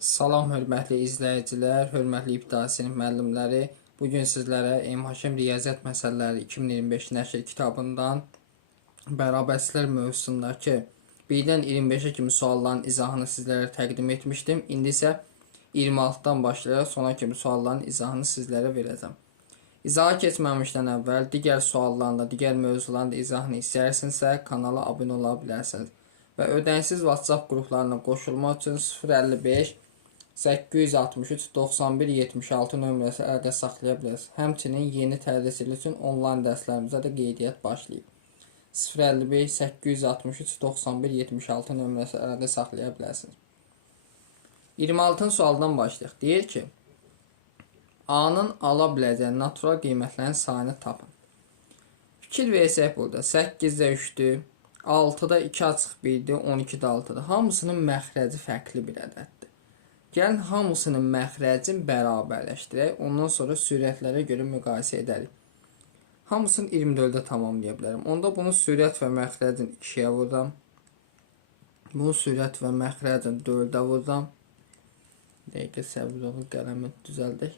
Salam hörmətli izləyicilər, hörmətli ibtidai sinif müəllimləri. Bugün sizlərə MHM Riyaziyyat Məsələləri 2025 nəşr kitabından bərabərçilər mövzusundakı 1-dən 25-ə kimi sualların izahını sizlərə təqdim etmişdim. İndi isə 26-dan başlayaraq sona kimi sualların izahını sizlərə verəcəm. İzaha keçməmişdən əvvəl digər sualların da, digər mövzuların da izahını istəyirsinizsə kanala abunə ola bilərsiniz. Və ödənişsiz WhatsApp qruplarına qoşulmaq üçün 055 863 91 76 nömrəsi əldə saxlaya bilərsiniz. Həmçinin yeni tədris ili üçün onlayn dərslərimizə də qeydiyyat başlayıb. 055 863 91 76 nömrəsi əldə saxlaya bilərsiniz. 26-cı sualdan başlayaq. Deyir ki, A-nın ala biləcəyi natural qiymətlərin sayını tapın. Fikir versək burada 8-də 3-dür, 6-da 2 açıq 1-dir, 12-də 6-dır. Hamısının məxrəci fərqli bir ədəddir. Gəlin hamısının məxrəcini bərabərləşdirək, ondan sonra sürətlərə görə müqayisə edərik. Hamısını 24-də tamamlaya bilərəm. Onda bunu sürət və məxrəcini 2-yə vururam. Bunu sürət və məxrəcini 4-ə vururam. Dəqiqə səbir olun, qələmi düzəldək.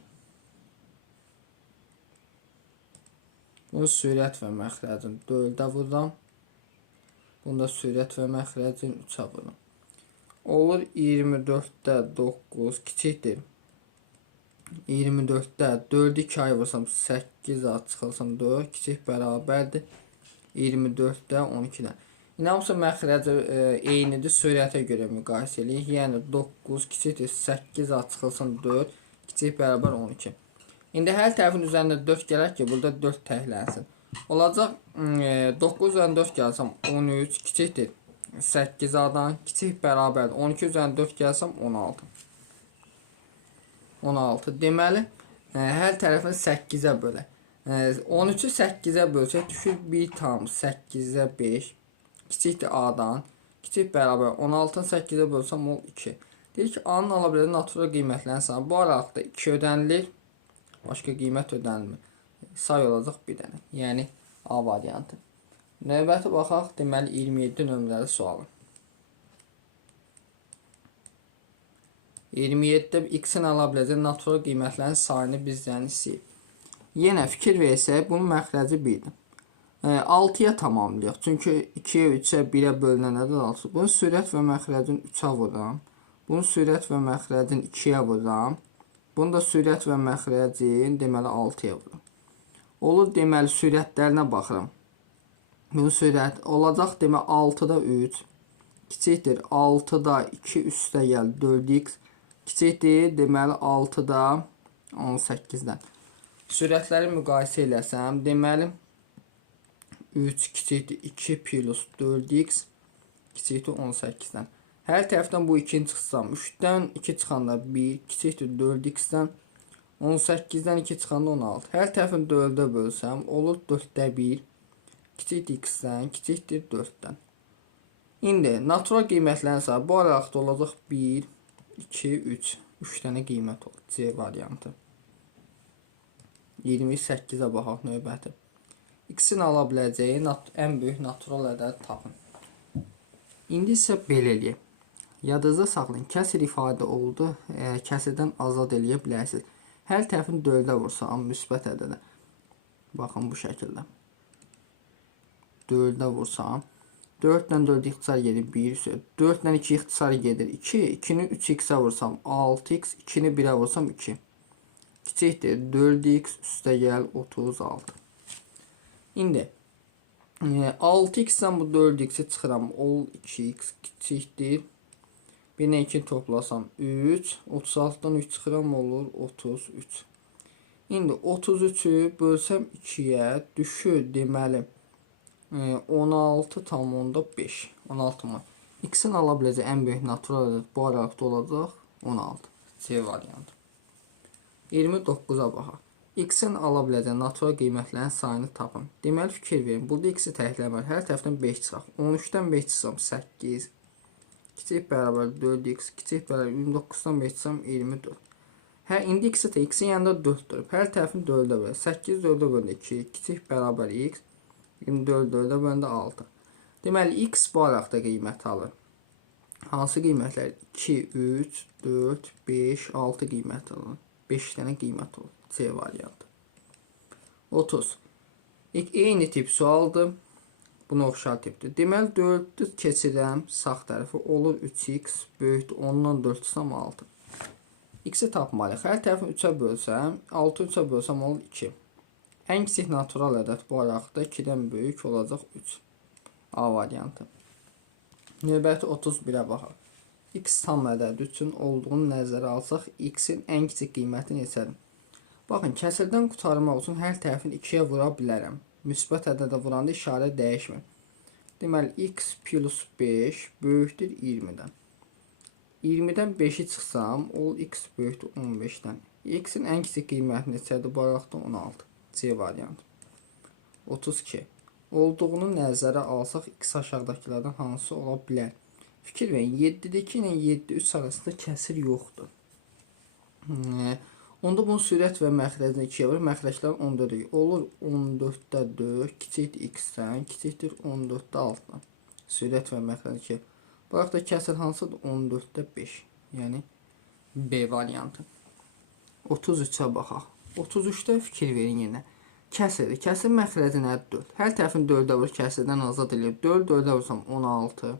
Bunu sürət və məxrəcini 4-ə vururam. Bunu da sürət və məxrəcini 3-ə vururam. Olur 24-də 9 kiçikdir. 24-də 4-ü 2-yə vursam 8 çıxılsam 4 kiçik bərabərdir. 24-də 12-dən. İndi hamısı məxrəci eynidir. Sürətə görə müqayisə edirik. Yəni 9 kiçikdir 8 çıxılsın 4 kiçik bərabər 12. İndi hər tərəfin üzərində 4 gələr ki, burada 4 təhlənsin. Olacaq 9 üzərində 4 gəlsəm 13 kiçikdir 8-dən kiçik bərabərdir. 12 üzərində 4 gəlsəm 16. 16. Deməli, hər tərəfini 8-ə bölək. 13-ü 8-ə bölsək düşür 1,8-ə 5. Kiçikdir A-dan. Kiçik bərabər 16-ını 8-ə bölsəm o 2. Deyir ki, A-nın ala biləcəyi natural qiymətlərin sayı. Bu aralıqda 2 ödənilir. Başqa qiymət ödənilmir. Say olacaq bir dənə. Yəni A variantı. Növbəti baxaq, deməli 27 nömrəli sualı. 27-də x-in ala biləcəyi natural qiymətlərin sayını bizdən istəyir. Yenə fikir versək, bunun məxrəci 1-dir. 6-ya tamamlayaq. Çünki 2-yə, 3-ə, 1-ə bölünənədən 6. Bunun sürət və məxrəcini 3-ə vururam. Bunun sürət və məxrəcini 2-yə vururam. Bunu da sürət və məxrəcini deməli 6-ya vururam. Olur deməli sürətlərinə baxıram. Bu sürət olacaq demək 6-da 3 kiçikdir 6-da 2 üstə gəl 4x kiçikdir deməli 6-da 18-dən. Sürətləri müqayisə eləsəm deməli 3 kiçikdir 2 plus 4x kiçikdir 18-dən. Hər tərəfdən bu 2-ni çıxsam 3-dən 2 çıxanda 1 kiçikdir 4x-dən 18-dən 2 çıxanda 16. Hər tərəfini 4-ə bölsəm olur 4-də 1 kiçikdir x-dən, kiçikdir 4-dən. İndi natural qiymətlərin sayı bu aralıqda olacaq 1, 2, 3. 3 dənə qiymət olur. C variantı. 28-ə baxaq növbəti. X-in ala biləcəyi ən böyük natural ədəd tapın. İndi isə belə eləyək. Yadınızda saxlayın. Kəsr ifadə oldu. Kəsirdən azad eləyə bilərsiniz. Hər tərəfini 4-ə vursam müsbət ədədə. Baxın bu şəkildə. 4-də vursam 4-dən 4 ixtisar gedir 1, 4-dən 2 ixtisar gedir 2, 2-ni 3x-ə vursam 6x, 2-ni 1-ə vursam 2. Kiçikdir 4x üstə gəl 36. İndi 6x-dən bu 4x-i çıxıram ol 2x kiçikdir 1-nə 2 toplasam 3, 36-dan 3 çıxıram olur 33. İndi 33-ü bölsəm 2-yə düşür deməli 16,5. 16 mı? X-in ala biləcəyi ən böyük natural ədəd bu aralıqda olacaq 16. C variantı. 29-a baxaq. X-in ala biləcəyi natural qiymətlərin sayını tapın. Deməli fikir verin. Burada x-i təkləmək. Hər tərəfdən 5 çıxaq. 13-dən 5 çıxsam 8. Kiçik bərabər 4x. Kiçik bərabər 29-dan 5 çıxsam 24. İndi x-in yanında 4 durub. Hər tərəfini 4-ə bölək. 8 4-ə bölündə 2. Kiçik bərabər x. 24 4-ə bölündə 6. Deməli, x bu aralıqda qiymət alır. Hansı qiymətlər 2, 3, 4, 5, 6 qiymət olur. 5 dənə qiymət olur. C variantı. 30. Eyni tip sualdır. Buna oxşar tipdir. Deməli 4-ü keçirəm sağ tərəfi olur 3x böyükdür 10-dan 4 çıxsam 6. X-i tapmalıyıq. Hər tərəfini 3-ə bölsəm, 6 3-ə bölsəm olur 2. Ən kiçik natural ədəd bu araqda 2-dən böyük olacaq 3. A variantı. Növbəti 31-ə baxaq. X tam ədəd üçün olduğunu nəzərə alsaq, X-in ən kiçik qiyməti neçədir? Baxın, kəsirdən qurtarmaq üçün hər tərəfini 2-yə vura bilərəm. Müsbət ədədə vuranda işarə dəyişmir. Deməli, x plus 5 böyükdür 20-dən. 20-dən 5-i çıxsam, o x böyükdür 15-dən. X-in ən kiçik qiyməti neçədir? Bu araqda 16. C variantı. 32. Olduğunu nəzərə alsaq, x aşağıdakilərdən hansı ola bilər? Fikir verin, 7-dəki ilə 7-3 arasında kəsir yoxdur. Onda bunun sürət və məxrəcini 2-yə vurur. Məxrəclər 14 olur. 14-də 4 kiçikdir x-dən, kiçikdir 14-də 6-dan. Sürət və məxrəc 2. Bax da kəsir hansıdır? 14-də 5. Yəni B variantı. 33-ə baxaq. 33-də fikir verin yenə. Kəsirdir. Kəsir məxrəci nədir? 4. Hər tərəfini 4-ə vurur, kəsirdən azad edir. 4-4-ə vursam 16.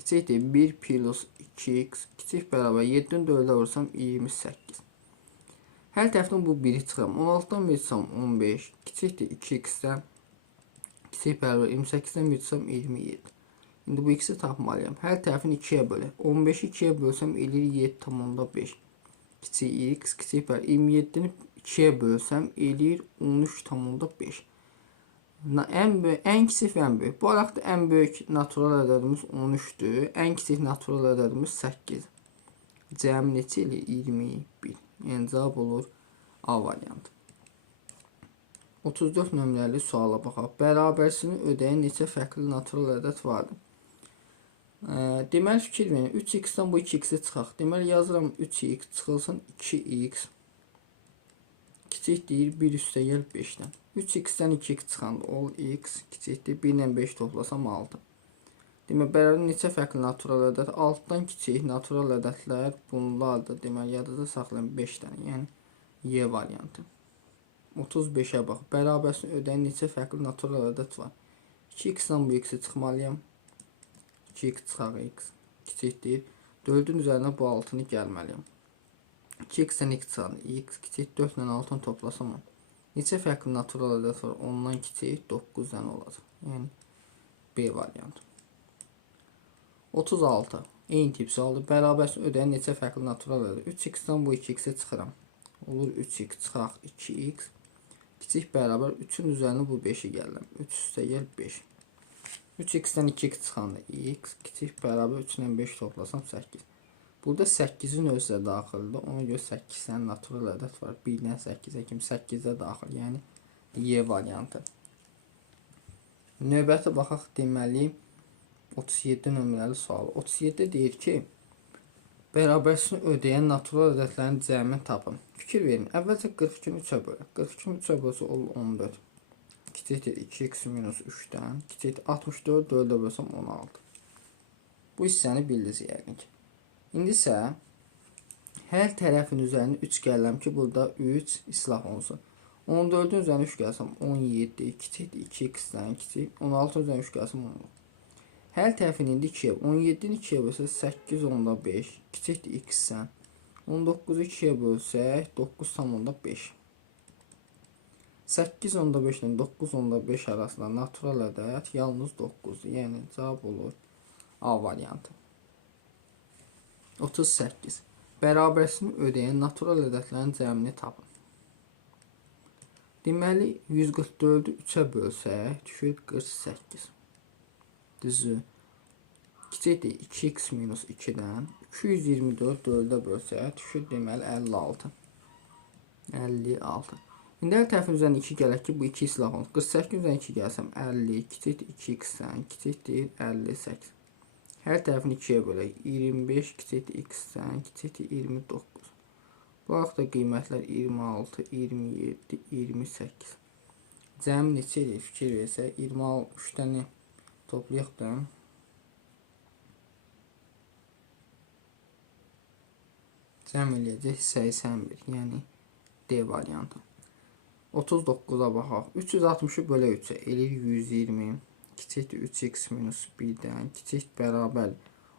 Kiçikdir 1 plus 2x. Kiçik bərabər 7-dən 4-ə vursam 28. Hər tərəfdən bu 1-i çıxıram. 16-dan 1 çıxsam 15. Kiçikdir 2x-dən. Kiçik bərabər 28-dən 1 çıxsam 27. İndi bu x-i tapmalıyam. Hər tərəfini 2-yə bölək. 15-i 2-yə bölsəm eləyir 7,5. Kiçik x, kiçik bərabər 27-ni 2-yə bölsəm eləyir 13,5. Ən kiçik və ən böyük. Bu araqda ən böyük natural ədədimiz 13-dür. Ən kiçik natural ədədimiz 8. Cəmi neçə eləyir? 21. Yəni cavab olur A variantı. 34 nömrəli suala baxaq. Bərabərsini ödəyən neçə fərqli natural ədəd vardır? Deməli fikir verin. 3x-dən bu 2x-i çıxaq. Deməli yazıram 3x çıxılsın 2x. Kiçik deyir 1 üstəgəl 5-dən. 3x-dən 2x çıxanda ol x kiçikdir. 1 ilə 5 toplasam 6. Deməli bərabər neçə fərqli natural ədəd? 6-dan kiçik natural ədədlər bunlardır. Deməli yadda saxlayın 5 dənə. Yəni Y variantı. 35-ə bax. Bərabərsini ödəyən neçə fərqli natural ədəd var? 2x-dən bu x-i çıxmalıyam. 2x çıxaq x. Kiçikdir. 4-ün üzərinə bu 6-nı gəlməliyəm. 2x-dən x çıxanda x kiçik 4 ilə 6-nı toplasam 10. Neçə fərqli natural ədəd var? 10-dan kiçik 9 dənə olacaq. Yəni B variantı. 36. Eyni tip sualdır. Bərabərsini ödəyən neçə fərqli natural ədəd? 3x-dən bu 2x-i çıxıram. Olur 3x çıxaq 2x. Kiçik bərabər 3-ün üzərinə bu 5-i gəlirəm. 3 üstəgəl 5. 3x-dən 2x çıxanda x. Kiçik bərabər 3 ilə 5 toplasam 8. Burada 8-in özü də daxildir. Ona görə 8 dənə natural ədəd var. 1-dən 8-ə kimi 8-də daxil. Yəni Y variantı. Növbəti baxaq deməli 37 nömrəli sual. 37 deyir ki, bərabərsini ödəyən natural ədədlərin cəmini tapın. Fikir verin. Əvvəlcə 42-ni 3-ə bölək. 42-ni 3-ə bölsə olur 14. Kiçikdir 2x minus 3-dən. Kiçikdir 64, 4-ə bölsəm 16. Bu hissəni bildiniz yəqin ki. İndi isə hər tərəfin üzərinə 3 gəlirəm ki, burada 3 islah olsun. 14-ün üzərinə 3 gəlsəm 17, kiçikdir 2x-dən, kiçik 16-ın üzərinə 3 gəlsəm 10. Hər tərəfini indi 2-yə, 17-ni 2-yə bölsək 8,5, kiçikdir x-dən. 19-u 2-yə bölsək 9,5. 8,5 ilə 9,5 arasında natural ədəd yalnız 9-dur. Yəni cavab olur A variantı. 38. Bərabərsini ödəyən natural ədədlərin cəmini tapın. Deməli 144-ü 3-ə bölsək düşür 48. Düzü. Kiçikdir 2x minus 2-dən. 224 4-ə bölsək düşür deməli 56. 56. İndi hər tərəfin üzərinə 2 gələk ki, bu 2 islah olsun. 48 üzərinə 2 gəlsəm 50, kiçikdir 2x-dən, kiçikdir 58. Hər tərəfini 2-yə bölək. 25 kiçikdir x-dən, kiçikdir 29. Bu haqda qiymətlər 26, 27, 28. Cəmi neçə edir? Fikir versək 23 dənə toplayaq da. Cəm eləyəcək 81, yəni D variantı. 39-a baxaq. 360-ı bölə 3-ə eləyir 120. Kiçikdir 3x minus 1-dən. Kiçik bərabər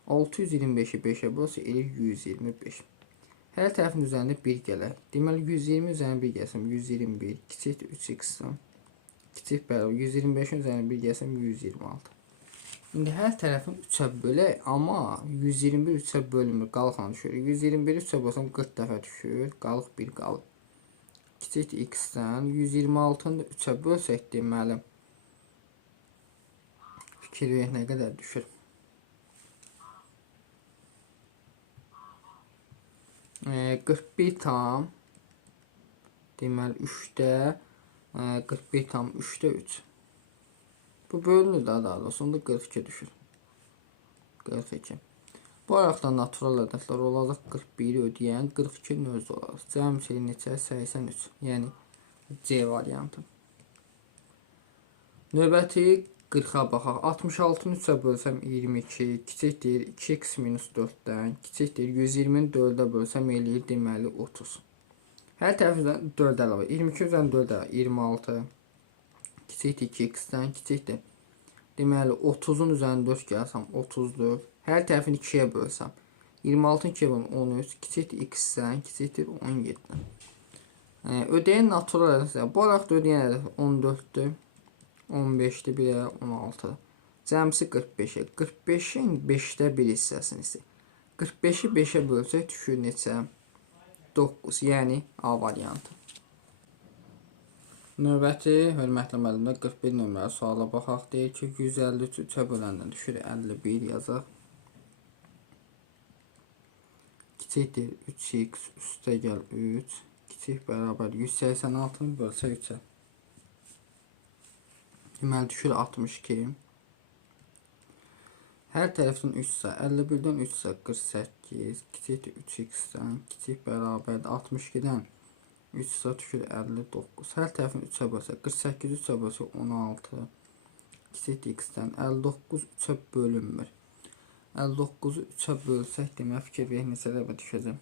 625-i 5-ə bölsə eləyir 125. Hər tərəfin üzərində 1 gələk. Deməli 120 üzərində 1 gəlsəm 121. Kiçikdir 3x-dən. Kiçik bərabər 125-in üzərində 1 gəlsəm 126. İndi hər tərəfin 3-ə bölək, amma 121 3-ə bölünmür, qalıqla düşür. 121 3-ə bölsəm 40 dəfə düşür, qalıq 1 qalır. Kiçikdir x-dən 126-nı da 3-ə bölsək deməli fikir verin nə qədər düşür. 41 tam deməli 3-də 41 tam 3-də 3. Bu bölünür daha doğrusu, onda 42 düşür. 42. Bu araqda natural ədədlər olacaq 41-i ödəyən 42 nöz olacaq. Cəm şey neçə? 83. Yəni C variantı. Növbəti 40-a baxaq. 66-nı 3-ə bölsəm 22, kiçikdir 2x minus 4-dən, kiçikdir 120-ni 4-ə bölsəm eləyir deməli 30. Hər tərəfdən 4 əlavə. 22 üzərin 4 əlavə 26. Kiçikdir 2x-dən, kiçikdir. Deməli 30-un üzərində 4 gəlsəm 34. Hər tərəfini 2-yə bölsəm 26-ın 2-yə bölüm 13. Kiçikdir x-dən, kiçikdir 17-dən. Ödəyən natural ədədlər. Bu araqda ödəyən ədəd 14-dür. 15-dir, 1-ə 16-dır. Cəmsi 45-ə. 45-in 5-də 1 hissəsini istəyir. 45-i 5-ə bölsək düşür neçə? 9. Yəni A variantı. Növbəti, hörmətli müəllimlər, 41 nömrəli suala baxaq. Deyir ki, 153 3-ə böləndən düşür 51 yazaq. Kiçikdir 3x üstə gəl 3. Kiçik bərabər 186-nı bölsə 3-ə. Deməli düşür 62. Hər tərəfdən 3-sə 51-dən 3-sə 48. Kiçikdir 3x-dən. Kiçik bərabər 62-dən 3-sə düşür 59. Hər tərəfin 3-ə bölsə 48 3-ə bölsə 16. Kiçikdir x-dən 59 3-ə bölünmür. 59-u 3-ə bölsək demək fikir verin neçə dəfə düşəcək.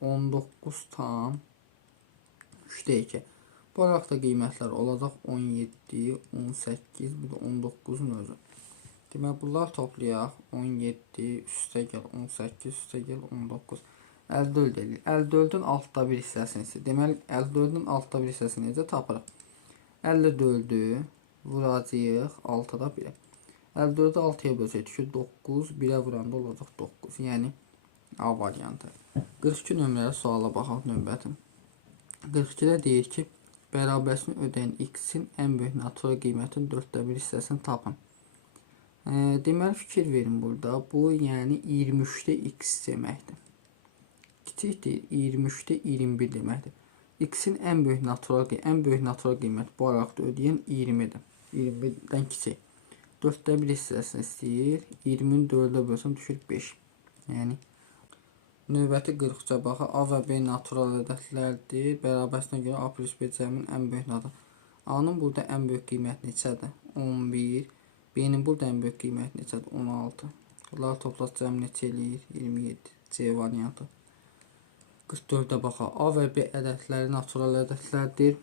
19 tam 3-də 2. Bu araqda qiymətlər olacaq 17, 18, bir də 19-un özü. Demək bunlar toplayaq. 17 üstə gəl 18 üstə gəl 19. 54 edir. 54-ün altda bir hissəsini istəyir. Deməli 54-ün altda bir hissəsini necə tapırıq? 54-ü vuracağıq 6-da 1-ə. 54-ü 6-ya bölsək düşür 9, 1-ə vuranda olacaq 9. Yəni A variantı. 42 nömrəli suala baxaq növbəti. 42-də deyir ki, bərabəsini ödəyən x-in ən böyük natural qiymətinin 4də 1 hissəsini tapın. Deməli fikir verin burada. Bu yəni 23-də x deməkdir. Kiçikdir 23-də 21 deməkdir. X-in ən böyük natural qiymət bu araqda ödəyən 20-dir. 21-dən kiçik. 4də 1 hissəsini istəyir. 20-ni 4-ə bölsəm düşür 5. Yəni növbəti 43-ə baxaq. A və B natural ədədlərdir. Bərabəsinə görə A plus B cəmin ən böyük natural. A-nın burada ən böyük qiyməti neçədir? 11. B-nin burada ən böyük qiyməti neçədir? 16. Bunlar toplas cəm neçə eləyir? 27. C variantı. 44-də baxaq. A və B ədədləri natural ədədlərdir.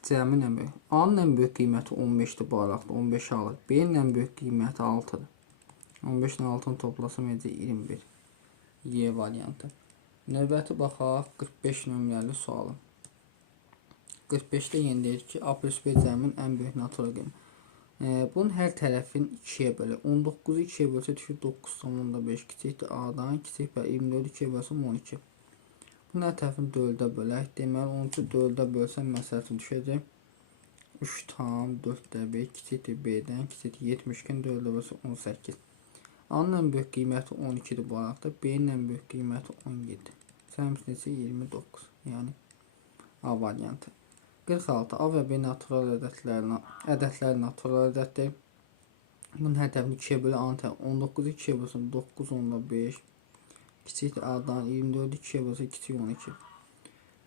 Cəmin ən böyük. A-nın ən böyük qiyməti 15-dir bu araqda. 15 alır. B-nin ən böyük qiyməti 6-dır. 15 ilə 6-nı toplasam necə 21. Y variantı. Növbəti baxaq 45 nömrəli sualı. 45-də yenə deyir ki, A plus B cəmin ən böyük natural qiyməti. Bunun hər tərəfin 2-yə bölək. 19-u 2-yə bölsə düşür 9,5. Kiçikdir A-dan. Kiçik bər 24-ü 2-yə bölsəm 12. Bunun hər tərəfini 4-ə bölək. Deməli 13-ü 4-ə bölsəm məsəl üçün düşəcək 3,4də 1 kiçikdir B-dən. Kiçikdir 72-ni 4-ə bölsə 18. A-nın ən böyük qiyməti 12-dir bu araqda. B-nin ən böyük qiyməti 17. Cəmsi neçə? 29. Yəni A variantı. 46. A və B natural ədədlər natural ədəddir. Bunun hər tərəfini 2-yə bölək. A-nın tərəfini 19-u 2-yə bölsəm 9,5. Kiçikdir A-dan 24-ü 2-yə bölsə kiçik 12.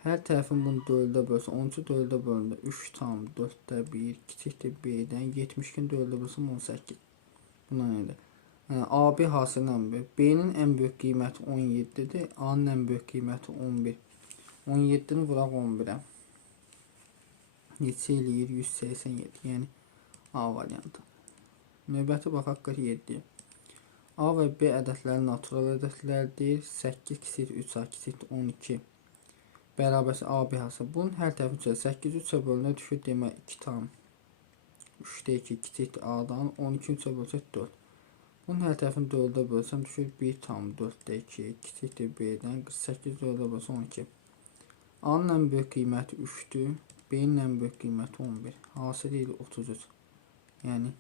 Hər tərəfin bunu 4-ə bölsə 13-ü 4-ə bölündə 3,4də 1 kiçikdir B-dən 72-ni 4-ə bölsəm 18. Bundan öyle. AB hasildən böyük. B-nin ən böyük qiyməti 17-dir. A-nın ən böyük qiyməti 11. 17-ni vuraq 11-ə. Neçə eləyir? 187. Yəni A variantı. Növbəti baxaq 47. A və B ədədləri natural ədədlərdir. 8 kiçik 3A kiçik 12. Bərabərsi AB hasıl. Bunun hər tərəfi 8 3-ə bölünə düşür. Demək 2 tam. 3-də 2 kiçik A-dan 12 3-ə bölsək 4. Bunun hər tərəfini 4-ə bölsəm düşür 1 tam 4-də 2 kiçik B-dən 48 4-ə bölsəm 12. A-nın ən böyük qiyməti 3-dür. B-nin ən böyük qiyməti 11. Hasil ilə 33. Yəni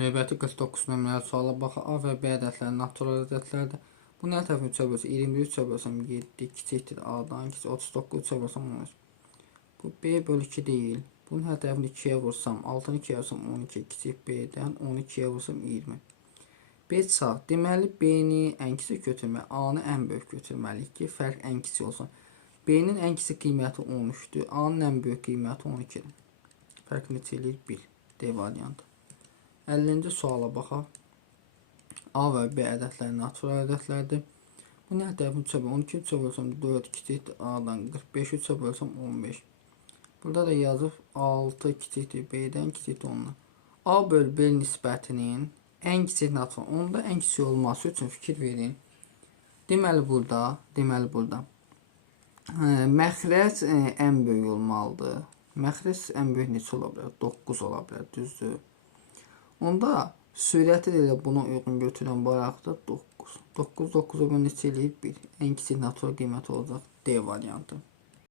növbəti 49 nömrəli suala baxaq. A və B ədədləri natural ədədlərdir. Bunun hər tərəfini 3-ə bölsəm 21 3-ə bölsəm 7 kiçikdir A-dan 39 3-ə bölsəm 13. Bu B bölü 2 deyil. Bunun hər tərəfini 2-yə vursam 6-nı 2-yə vursam 12 kiçik B-dən 12-yə vursam 20. B sağ. Deməli B-ni ən kiçik götürmək, A-nı ən böyük götürməliyik ki, fərq ən kiçik olsun. B-nin ən kiçik qiyməti 13-dür. A-nın ən böyük qiyməti 12-dir. Fərq neçə eləyir? 1. D variantı. 50-ci suala baxaq. A və B ədədləri natural ədədlərdir. Bunun hər tərəfini 3-ə bölsəm 12 3-ə bölsəm 4 kiçik A-dan 45 3-ə bölsəm 15. Burada da yazıb 6 kiçik B-dən kiçik 10-dan. A bölü B nisbətinin ən kiçik natural, onda ən kiçik olması üçün fikir verin. Deməli burada məxrəc ən böyük olmalıdır. Məxrəc ən böyük neçə ola bilər? 9 ola bilər, düzdür. Onda sürəti ilə buna uyğun götürən baraqda 9. 9 9-a neçə eləyir? 1. Ən kiçik natural qiyməti olacaq D variantı.